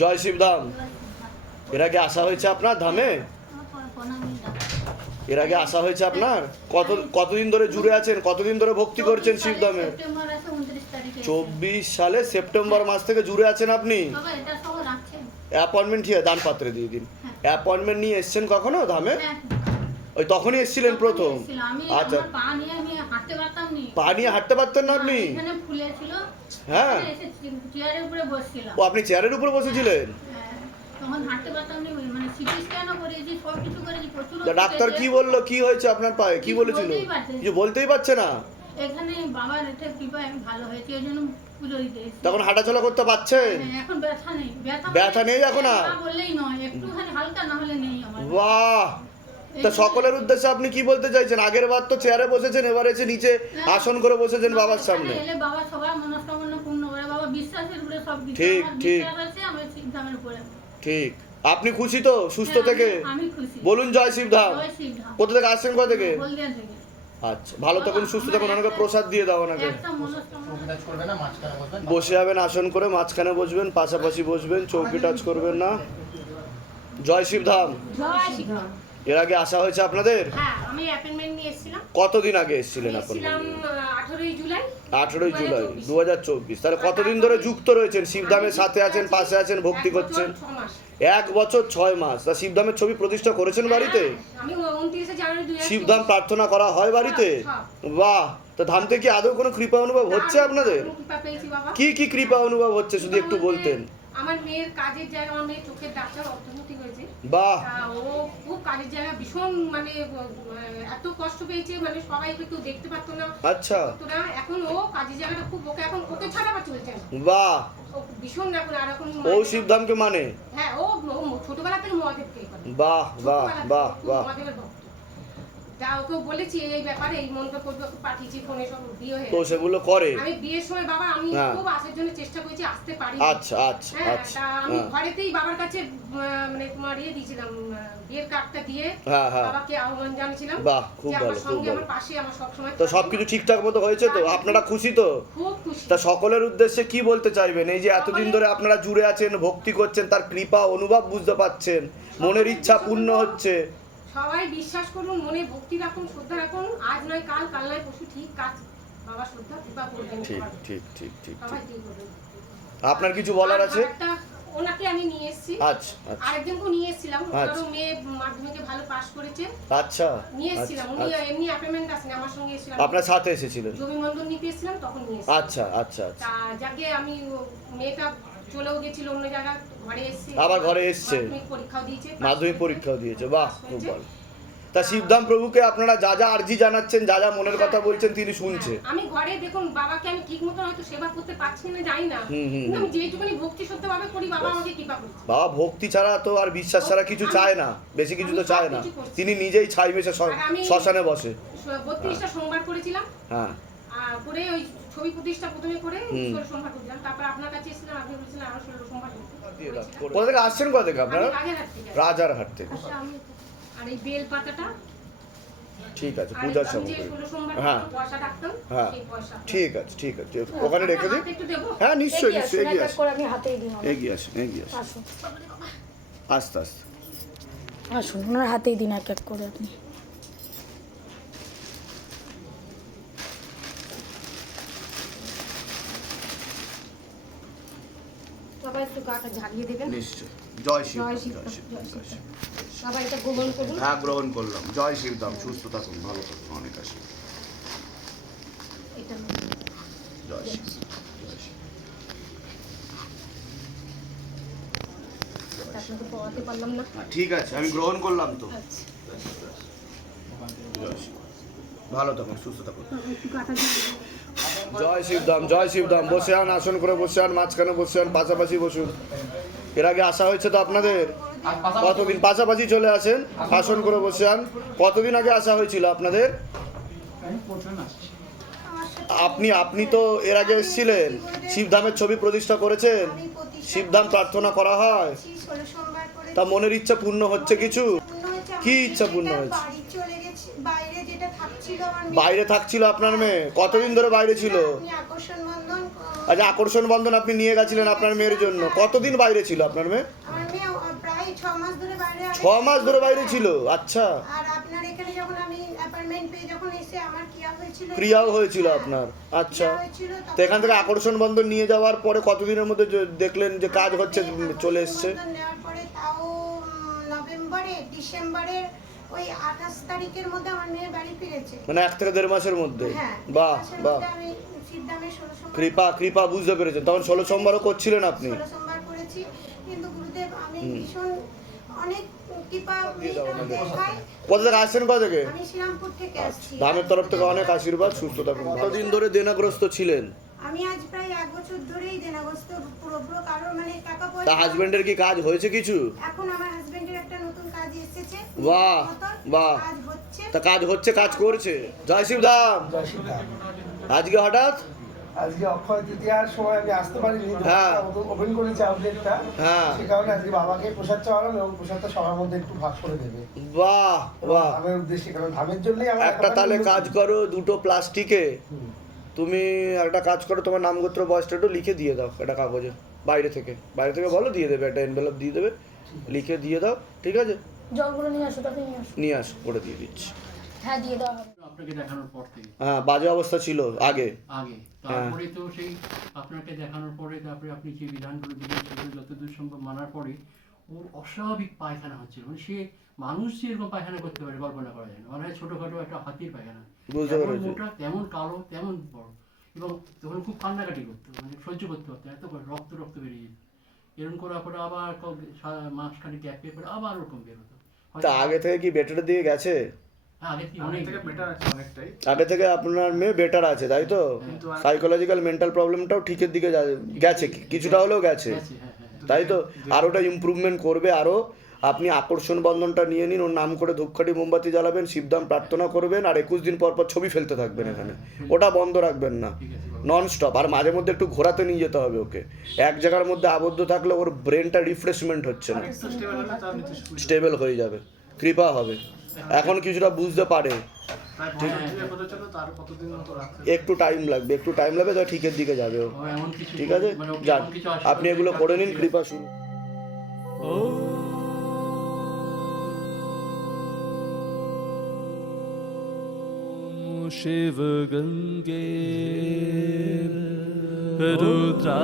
জয় শিবধাম। এর আগে আসা হয়েছে আপনার ধামে? এর আগে আসা হয়েছে আপনার? কত কতদিন ধরে জুড়ে আছেন? কতদিন ধরে ভক্তি করছেন শিবধামে? চব্বিশ সালে সেপ্টেম্বর মাস থেকে জুড়ে আছেন আপনি? অ্যাপয়েন্টমেন্ট ঠিক দান পাত্রে দিয়ে দিন। অ্যাপয়েন্টমেন্ট নিয়ে এসছেন কখনো ধামে? হ্যাঁ, ওই তখনই এসেছিলেন প্রথম। আচ্ছা। পা নিয়ে হাঁটতে পারতেন না আপনি? হ্যাঁ। চেয়ারের উপরে ও আপনি চেয়ারের উপরে বসেছিলেন? হ্যাঁ, না মানে ডাক্তার কি বলল কি হয়েছে আপনার পায়ে? কি বলেছিল? বলতেই পারছে না। কিছু বলতেই পারছে না? এখানে বাবার কৃপায় আমি ভালো হয়েছে জন্য। তখন হাঁটাচলা করতে পারছেন? হ্যাঁ, এখন ব্যথা নেই। ব্যথা ব্যথা নেই এখন আর? বললেই নয় একটুখানি হালকা না হলে নেই আমার। বাহ! তা সকলের উদ্দেশ্যে আপনি কি বলতে চাইছেন? আগের বার তো চেয়ারে বসেছেন এবার এসে নিচে আসন করে বসেছেন বাবার সামনে। বাবা সবার মনস্কামনা পূর্ণ করে বাবা বিশ্বাসের উপরে সব ঠিক, ঠিক। বিশ্বাস আছে আমার সিদ্ধামের উপরে। ঠিক। আপনি খুশি তো? সুস্থ হ্যাঁ, থেকে? আমি- আমি খুশি। বলুন জয় শিবধাম। জয় শিবধাম। কোথা থেকে আসছেন কোথা থেকে? আচ্ছা ভালো থাকুন সুস্থ থাকুন ওনাকে প্রসাদ দিয়ে দাও ওনাকে। বসে যাবেন আসন করে মাঝখানে বসবেন পাশাপাশি বসবেন চৌকি টাচ করবেন না। জয় শিবধাম। জয় শিবধাম। এর আগে আসা হয়েছে আপনাদের? হ্যাঁ আমি অ্যাপয়েন্টমেন্ট নিয়ে এসেছিলাম। কতদিন আগে এসেছিলেন এসেছিলাম আঠারোই জুলাই। আঠেরোই জুলাই দু হাজার চব্বিশ। তাহলে কতদিন ধরে যুক্ত রয়েছেন? শিবধামের সাথে আছেন পাশে আছেন ভক্তি করছেন? এক বছর ছয় মাস। তা শিবধামের ছবি প্রতিষ্ঠা করেছেন বাড়িতে? হ্যাঁ, দুই শিবধাম প্রার্থনা করা হয় বাড়িতে? হ্যাঁ, বাহ! তা ধাম থেকে কি আদৌ কোনো কৃপা অনুভব হচ্ছে আপনাদের? কি কি কৃপা অনুভব হচ্ছে শুধু একটু বলতেন? আমার মেয়ের কাজের জায়গা আমার মেয়ের চোখের ডাক্তার অর্থনীতি হয়েছে। বাহ! ও খুব কাজের জায়গা ভীষণ মানে এত কষ্ট পেয়েছে মানে সবাই ওকে কেউ দেখতে পারতো না। আচ্ছা। তো না এখন ও কাজের জায়গাটা খুব ওকে এখন ওকে ছাড়া বা চলছে বাহ! ও ভীষণ এখন আর এখন ও শিবধামকে মানে? হ্যাঁ ও ও ছোটবেলা থেকে মহাদেবকে বাহ বাহ বাহ বাহ। মহাদেবের ভক্ত। যা ওকে বলেছি এই ব্যাপারে এই মন্ত্র পাঠিয়েছি ফোনে সব বিয়ে হয়ে তো সেগুলো করে। আমি বিয়ের সময় বাবা আমি হ্যাঁ। খুব আসার জন্য চেষ্টা করেছি আসতে পারি আচ্ছা আচ্ছা হ্যাঁ আচ্ছা আমি হ্যাঁ। ঘরেতেই বাবার কাছে মানে তোমার ইয়ে দিয়েছিলাম বিয়ের কার্ডটা দিয়ে হ্যাঁ হ্যাঁ। বাবাকে আহ্বান জানিয়েছিলাম বাহ, খুব ভালো, খুব ভালো। আমার পাশে আমার সবসময় তো সবকিছু ঠিকঠাক মতো হয়েছে তো? আপনারা খুশি তো? খুব খুশি। তা সকলের উদ্দেশ্যে কি বলতে চাইবেন? এই যে এতদিন ধরে আপনারা জুড়ে আছেন ভক্তি করছেন তার কৃপা অনুভব বুঝতে পাচ্ছেন মনের ইচ্ছা পূর্ণ হচ্ছে। সবাই বিশ্বাস করুন মনে ভক্তি রাখুন শ্রদ্ধা রাখুন। আজ নয় কাল কাল নয় পশু ঠিক কাজ। বাবা শ্রদ্ধা কৃপা করবেন ঠিক ঠিক ঠিক ঠিক সবাই ঠিক করবেন আপনার কিছু বলার আছে? ওনাকে আমি নিয়ে এসেছি। আচ্ছা আচ্ছা। আরেকজনকে নিয়ে এসেছিলাম। আচ্ছা। ওনারও মেয়ে মাধ্যমিকে ভালো পাস করেছে। আচ্ছা নিয়ে এসেছিলাম। উনি আচ্ছা। এমনি অ্যাপয়েন্টমেন্ট আসেন আমার সঙ্গে এসেছিলাম আপনার সাথে এসেছিলেন? জমি মন্দির নিতে এসেছিলাম তখন নিয়ে এসেছিলাম। আচ্ছা আচ্ছা আচ্ছা। তা যাকে আমি মেয়েটা চলেও গেছিল অন্য জায়গায় ঘরে এসেছে আবার ঘরে এসছে। মাধ্যমিক পরীক্ষাও দিয়েছে মাধ্যমিক পরীক্ষাও দিয়েছে বাহ খুব ভালো। তা শিবধাম প্রভুকে আপনারা যা যা আর্জি জানাচ্ছেন যা যা মনের কথা বলছেন তিনি শুনছে। হ্যাঁ, আমি ঘরে দেখুন বাবাকে আমি ঠিক মতো হয়তো সেবা করতে পারছি না জানি না। হুম, হুম, আমি যেটুকুনি ভক্তি সত্য ভাবে করি বাবা আমাকে কৃপা করছে। বাবা ভক্তি ছাড়া তো আর বিশ্বাস ছাড়া কিছু চায় না বেশি কিছু তো চায় না। তিনি নিজেই ছাই শ্মশানে বসে। বত্রিশটা সোমবার করেছিলাম। হ্যাঁ। করে ওই ছবি প্রতিষ্ঠা প্রথমে করে সোমবার করেছিলাম তারপর আপনার কাছে এসেছিলাম আপনি বলেছিলেন আরও ষোলো সোমবার। কোথা থেকে আসছেন কোথা থেকে আপনারা? রাজারহাট থেকে। আচ্ছা, আর এই বেল পাতাটা? ঠিক আছে পূজার সময় হ্যাঁ। হ্যাঁ। ঠিক আছে ঠিক আছে ওখানে রেখে দেবো। হ্যাঁ নিশ্চয়ই নিশ্চয়ই এগিয়ে আসুন। হাতেই দিন এগিয়ে আসুন এগিয়ে আসুন। আসুন। আস্তে আস্তে। আসুন ওনার হাতেই দিন এক এক করে আপনি। ঝাড়িয়ে দেবেন। নিশ্চয় জয় শিব জয় শিব সবাই এটা গ্রহণ করুন। হ্যাঁ গ্রহণ করলাম। জয় শিবধাম সুস্থ থাকুন ভালো থাকুন অনেক আসি এটা জয় শিব জয় শিব আপনাকে পড়াতে পারলাম না। হ্যাঁ, ঠিক আছে আমি গ্রহণ করলাম তো। আচ্ছা। শিব ভালো থাকুন সুস্থ থাকুন। জয় শিবধাম জয় শিবধাম। বসে আন আসন করে বসে আন মাঝখানে বসে আন পাশাপাশি বসুন। এর আগে আসা হয়েছে তো আপনাদের? কতদিন? পাশাপাশি চলে আসেন, আসন করে বসে আন কতদিন আগে আসা হয়েছিল আপনাদের? আপনি আপনি তো এর আগে এসেছিলেন। শিবধামের ছবি প্রতিষ্ঠা করেছেন। শিবধাম প্রার্থনা করা হয়। তা মনের ইচ্ছা পূর্ণ হচ্ছে কিছু? কি ইচ্ছা পূর্ণ হয়েছে? বাড়ি চলে গেছে বাইরে যেটা থাকছিল আমার মেয়ে। বাইরে থাকছিল আপনার মেয়ে? কতদিন ধরে বাইরে ছিল? আচ্ছা আকর্ষণ বন্ধন আপনি নিয়ে গেছিলেন আপনার মেয়ের জন্য। কতদিন বাইরে ছিল আপনার মেয়ে? ছ মাস ধরে বাইরে ছিল? আচ্ছা। ক্রিয়া হয়েছিল। ক্রিয়াও হয়েছিল হ্যাঁ, আপনার। আচ্ছা। তো এখান থেকে আকর্ষণ বন্ধন নিয়ে যাওয়ার পরে কতদিনের মধ্যে দেখলেন যে কাজ হচ্ছে চলে এসছে? নেওয়ার পরে তাও নভেম্বরে ডিসেম্বরের ওই আঠাশ তারিখের মধ্যে আমার মেয়ে বাড়ি ফিরেছে। মানে এক থেকে দেড় মাসের মধ্যে? হ্যাঁ বাহ বাহ। কৃপা কৃপা বুঝতে পেরেছেন। তখন ষোলো সোমবারও করছিলেন আপনি? ষোলো সোমবার করেছি কিন্তু গুরুদেব আমি ভীষণ অনেক কোথা থেকে আসছেন কোথা থেকে? আমি শ্রীরামপুর থেকে আসছি। ধামের তরফ থেকে অনেক আশীর্বাদ সুস্থ থাকুন কতদিন ধরে দেনাগ্রস্ত ছিলেন? আমি আজ প্রায় এক বছর ধরেই দেনাগ্রস্ত পুরোপুরো কারণ মানে টাকা তা পয়সা হাজবেন্ডের কি কাজ হয়েছে কিছু? এখন আমার একটা নতুন কাজ এসেছে। বাহ, বাহ। তা কাজ হচ্ছে কাজ করছে। জয় শিবধাম। আজকে হঠাৎ? আজকে অক্ষয় তৃতীয়ার সময় আমি আসতে পারিনি হ্যাঁ। ওপেন করেছি আউটলেটটা হ্যাঁ। সে কারণে আজকে বাবাকে প্রসাদ চাওয়ালাম এবং প্রসাদটা সবার মধ্যে একটু ভাগ করে দেবে। বাহ বাহ। ধামের উদ্দেশ্যে কারণ ধামের জন্যই আমার একটা তাহলে কাজ করো দুটো প্লাস্টিকে। তুমি একটা কাজ করো তোমার নামগোত্র বয়সটা একটু লিখে দিয়ে দাও একটা কাগজে বাইরে থেকে। বাইরে থেকে বলো দিয়ে দেবে একটা এনভেলপ দিয়ে দেবে। লিখে দিয়ে দাও ঠিক আছে? জলগুলো নিয়ে আসো তাতে নিয়ে আসো। নিয়ে আস করে দিয়ে দিচ্ছি। হ্যাঁ দিয়ে হবে আপনাকে দেখানোর পর থেকে। হ্যাঁ বাজে অবস্থা ছিল আগে। আগে। তারপরে তো সেই আপনাকে দেখানোর পরে তারপরে আপনি যে বিধানগুলো দিলেন সেগুলো যতদূর সম্ভব মানার পরে ওর অস্বাভাবিক পায়খানা হচ্ছিল। মানে সে মানুষ যে এরকম পায়খানা করতে পারে কল্পনা করা যায় না। মনে হয় ছোটোখাটো একটা হাতির পায়খানা। বুঝতে তেমন। মোটা তেমন কালো তেমন বড়। এবং তখন খুব কান্নাকাটি করতো মানে সহ্য করতে পারতো এত করে রক্ত রক্ত বেরিয়ে যেত। এরকম করার পরে আবার ক- গ্যাপ পেয়ে পরে আবার ওরকম বেরোতো তা আগে থেকে কি বেটার দিয়ে গেছে? হ্যাঁ, আগে থেকে অনেক বেটার আছে অনেকটাই। আগে থেকে আপনার মেয়ে বেটার আছে তাই তো? সাইকোলজিক্যাল মেন্টাল প্রবলেমটাও ঠিকের দিকে গেছে কিছুটা হলেও গেছে। হ্যাঁ হ্যাঁ। তাই তো? আর ওটা ইমপ্রুভমেন্ট করবে আরও আপনি আকর্ষণ বন্ধনটা নিয়ে নিন ওর নাম করে ধূপকাঠি মোমবাতি জ্বালাবেন শিবদাম প্রার্থনা করবেন আর একুশ দিন পর পর ছবি ফেলতে থাকবেন এখানে। ওটা বন্ধ রাখবেন না। নন স্টপ আর মাঝে মধ্যে একটু ঘোরাতে নিয়ে যেতে হবে ওকে। এক জায়গার মধ্যে আবদ্ধ থাকলে ওর ব্রেনটা রিফ্রেশমেন্ট হচ্ছে না। স্টেবল হয়ে যাবে। কৃপা হবে। এখন কিছুটা বুঝতে পারে। একটু টাইম লাগবে একটু টাইম লাগবে তো ঠিকের দিকে যাবে ও। ঠিক আছে? মানে যান। আপনি এগুলো করে নিন কৃপা শুরু शिव गंगे रुद्रा